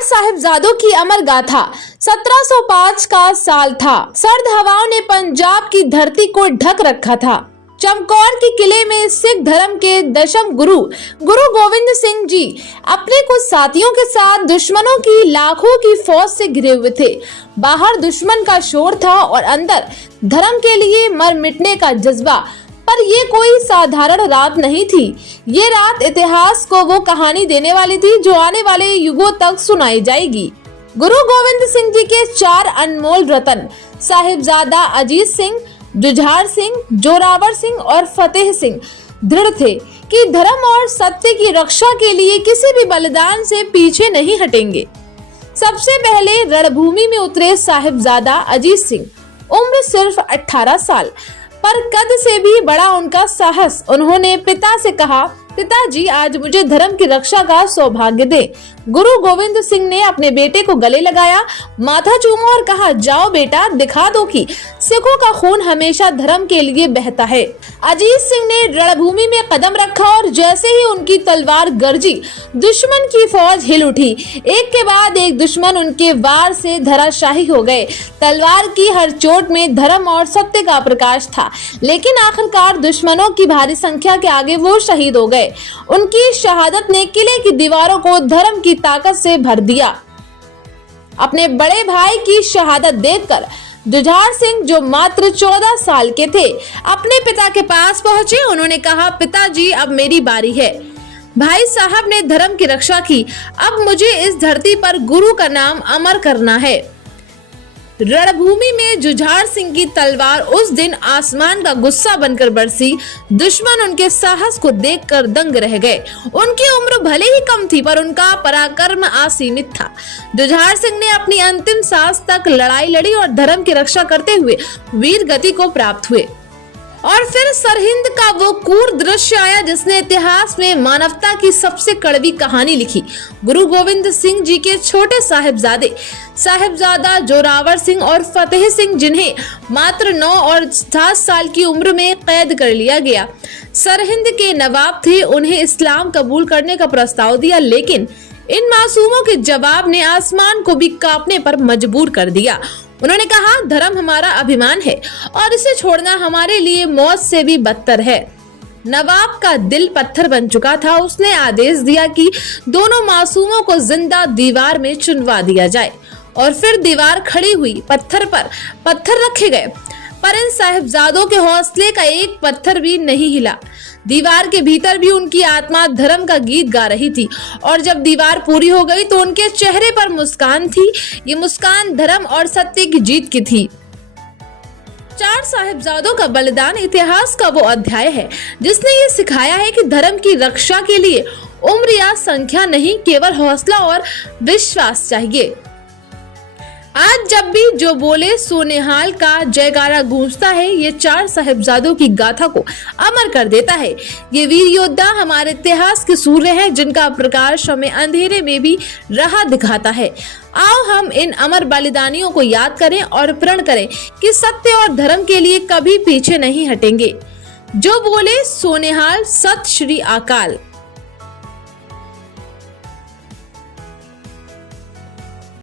चार साहिबजादों की अमर गाथा। 1705 का साल था। सर्द हवाओं ने पंजाब की धरती को ढक रखा था। चमकौर के किले में सिख धर्म के दशम गुरु गोविंद सिंह जी अपने कुछ साथियों के साथ दुश्मनों की लाखों की फौज से घिरे हुए थे। बाहर दुश्मन का शोर था और अंदर धर्म के लिए मर मिटने का जज्बा। पर ये कोई साधारण रात नहीं थी। ये रात इतिहास को वो कहानी देने वाली थी जो आने वाले युगों तक सुनाई जाएगी। गुरु गोविंद सिंह जी के चार अनमोल रतन साहिबजादा अजीत सिंह, जुझार सिंह, जोरावर सिंह और फतेह सिंह दृढ़ थे कि धर्म और सत्य की रक्षा के लिए किसी भी बलिदान से पीछे नहीं हटेंगे। सबसे पहले रणभूमि में उतरे साहिबजादा अजीत सिंह। उम्र सिर्फ 18 साल, पर कद से भी बड़ा उनका साहस। उन्होंने पिता से कहा, पिताजी आज मुझे धर्म की रक्षा का सौभाग्य दे। गुरु गोविंद सिंह ने अपने बेटे को गले लगाया, माथा चूमा और कहा, जाओ बेटा, दिखा दो कि सिखों का खून हमेशा धर्म के लिए बहता है। अजीत सिंह ने रणभूमि में कदम रखा और जैसे ही उनकी तलवार गरजी, दुश्मन की फौज हिल उठी। एक के बाद एक दुश्मन उनके वार से धराशाही हो गए। तलवार की हर चोट में धर्म और सत्य का प्रकाश था, लेकिन आखिरकार दुश्मनों की भारी संख्या के आगे वो शहीद हो गए। उनकी शहादत ने किले की दीवारों को धर्म की ताकत से भर दिया। अपने बड़े भाई की शहादत देखकर जुझार सिंह, जो मात्र 14 साल के थे, अपने पिता के पास पहुंचे। उन्होंने कहा, पिताजी अब मेरी बारी है। भाई साहब ने धर्म की रक्षा की, अब मुझे इस धरती पर गुरु का नाम अमर करना है। रणभूमि में जुझार सिंह की तलवार उस दिन आसमान का गुस्सा बनकर बरसी। दुश्मन उनके साहस को देखकर दंग रह गए। उनकी उम्र भले ही कम थी, पर उनका पराक्रम असीमित था। जुझार सिंह ने अपनी अंतिम सांस तक लड़ाई लड़ी और धर्म की रक्षा करते हुए वीर गति को प्राप्त हुए। और फिर सरहिंद का वो क्रूर दृश्य आया जिसने इतिहास में मानवता की सबसे कड़वी कहानी लिखी। गुरु गोविंद सिंह जी के छोटे साहिबजादे साहिबजादा जोरावर सिंह और फतेह सिंह, जिन्हें मात्र 9 और 7 साल की उम्र में कैद कर लिया गया, सरहिंद के नवाब थे। उन्हें इस्लाम कबूल करने का प्रस्ताव दिया, लेकिन इन मासूमों के जवाब ने आसमान को भी कांपने पर मजबूर कर दिया। उन्होंने कहा, धर्म हमारा अभिमान है और इसे छोड़ना हमारे लिए मौत से भी बदतर है। नवाब का दिल पत्थर बन चुका था। उसने आदेश दिया कि दोनों मासूमों को जिंदा दीवार में चुनवा दिया जाए और फिर दीवार खड़ी हुई। पत्थर पर पत्थर रखे गए, पर इन साहिबजादों के हौसले का एक पत्थर भी नहीं हिला। दीवार के भीतर भी उनकी आत्मा धर्म का गीत गा रही थी और जब दीवार पूरी हो गई तो उनके चेहरे पर मुस्कान थी। ये मुस्कान धर्म और सत्य की जीत की थी। चार साहिबजादों का बलिदान इतिहास का वो अध्याय है जिसने ये सिखाया है कि धर्म की रक्षा के लिए उम्र या संख्या नहीं, केवल हौसला और विश्वास चाहिए। आज जब भी जो बोले सोनेहाल का जयकारा गूंजता है, ये चार साहिबजादों की गाथा को अमर कर देता है। ये वीर योद्धा हमारे इतिहास के सूर्य हैं, जिनका प्रकाश हमें अंधेरे में भी राह दिखाता है। आओ हम इन अमर बलिदानियों को याद करें और प्रण करें कि सत्य और धर्म के लिए कभी पीछे नहीं हटेंगे। जो बोले सोनेहाल, सत श्री अकाल।